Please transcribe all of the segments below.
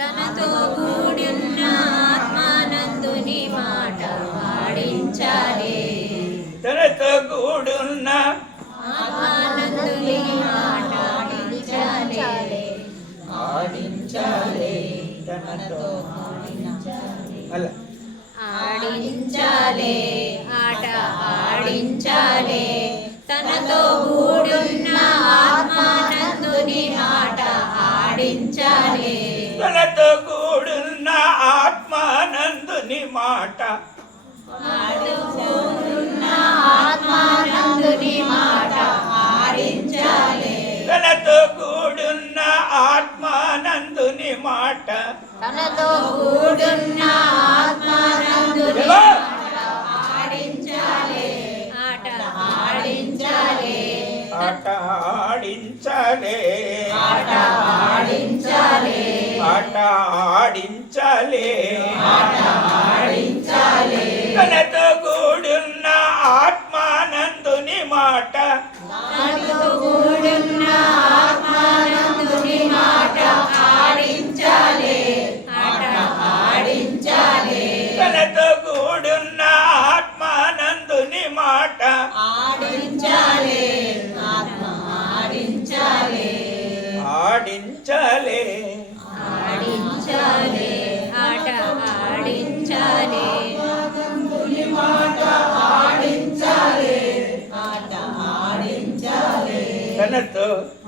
తనతో కూడిన్న ఆత్మానందుని మాట పాడించాలి. తనతో కూడున్న ఆత్మానందుని మాట ఆడించాలి ఆడించాలి తనతో ఆడించాలి ఆడించాలి. ఆట ఆడించాలే. తనతో కూడా మాట. తనతో కూడున్న ఆత్మానందుని మాట. తనతో కూడున్న ఆత్మానందుని ఆడించాలి. ఆట ఆడించాలి. ఆట ఆడించాలి. ఆట ఆడించాలి. ఆట బట్ట certo.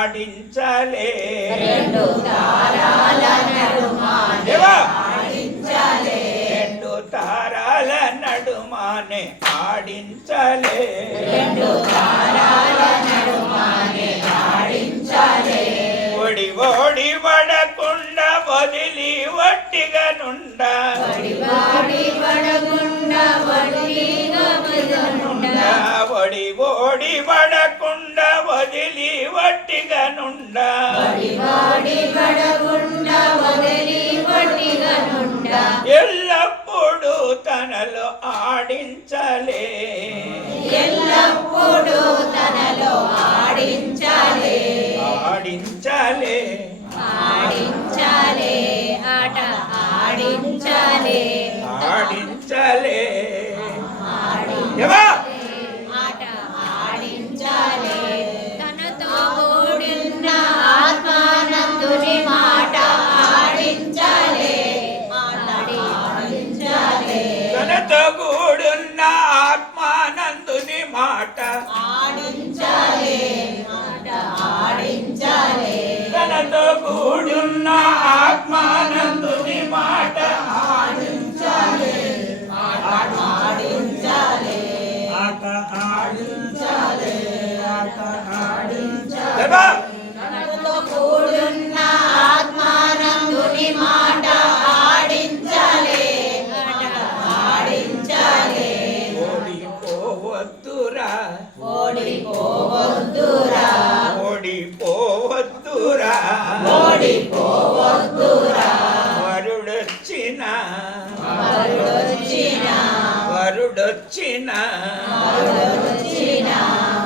ఆడించలే రెండు తారాల నడుమానే ఆడించలే రెండు తారాల నడుమానే ఆడించలే ఓడి ఓడి వడకుండా వదిలి వట్టిగా నుండా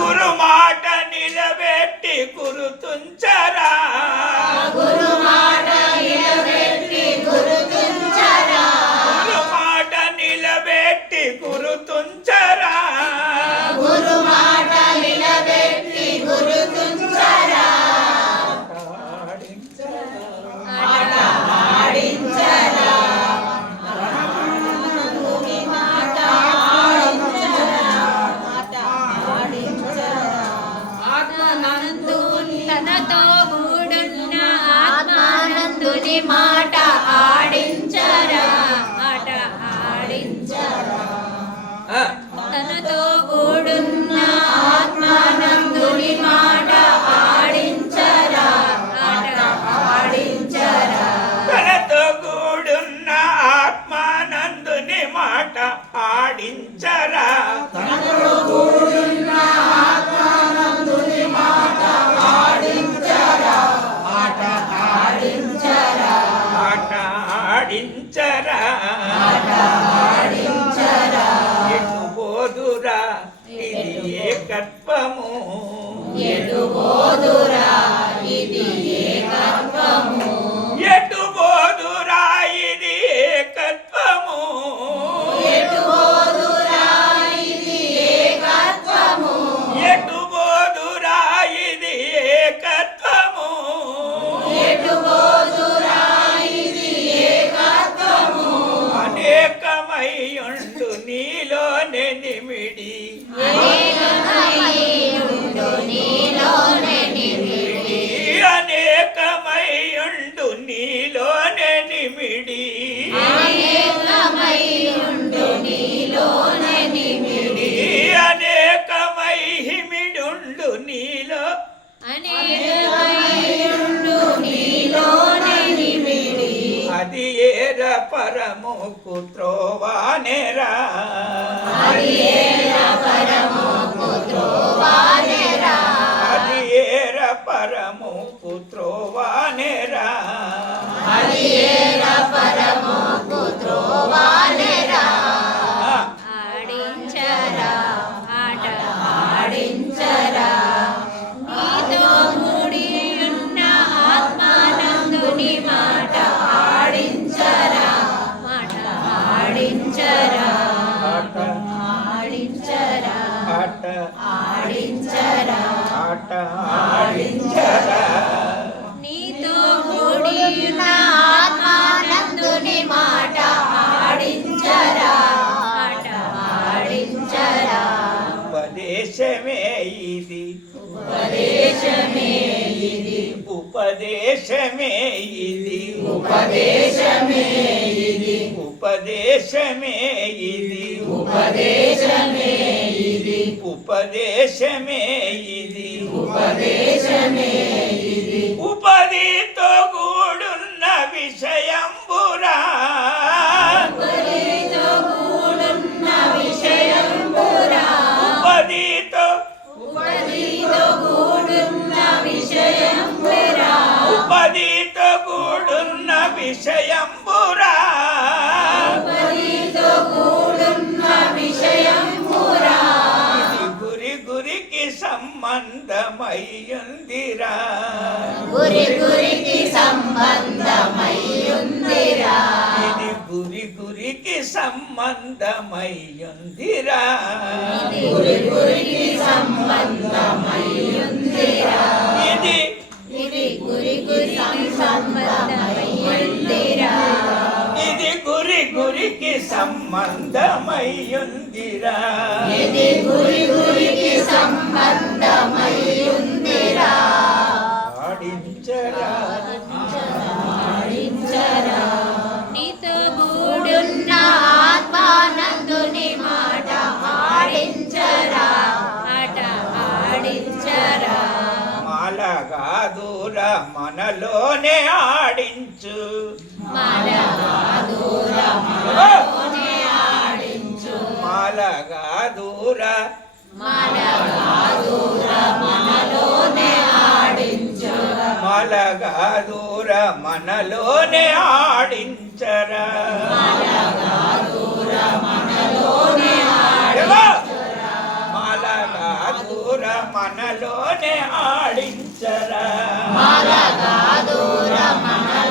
గురుమాట నిలబెట్టి గురుతుంచరా. మాట ఆడించరా? ఆట ఆడించరా? తనతో కూడున్న ఆత్మానందుని మాట ఆడించరా? ఆట ఆడించరా? తనతో కూడున్న ఆత్మానందుని మాట ఆ ఇది ఏ కట్పము నీలో నిమిడి. అనేకమై హిమిడుండు నీలో. అది ఏర పరముకు త్రోవానేరా అది ఏర పరముకు త్రోవా ఉపదేశమే ఇది. ఉపదేశమే ఇది. ఉపదేశమే ఇది. ఉపదేశమే ఇది. ఉపదేశమే ఇది. ఉపదితో సంబంధమయ్యుందిరా. గురి గురికి సంబంధమయ్యుందిరా. ఇది గురి గురికి సంబంధమయ్యుందిరా. గురి గురికి సంబంధమయ్యుందిరా. ఇది సంబంధమయ్యుందిరా. ఇది గురి గురికి సంబంధమయ్యుందిరా? ఆడించరా. ఆడించరా? నీతో గూడున్న ఆత్మానందుని మాట ఆడించరా? ఆట ఆడించరా? మాలగా దూర మనలోనే ఆడించు. మాలగా దూర మాలగా దూర మనలోనే ఆడించరా! మాలగా దూర మనలోనే ఆడించరా. మాలగా దూరమలోనే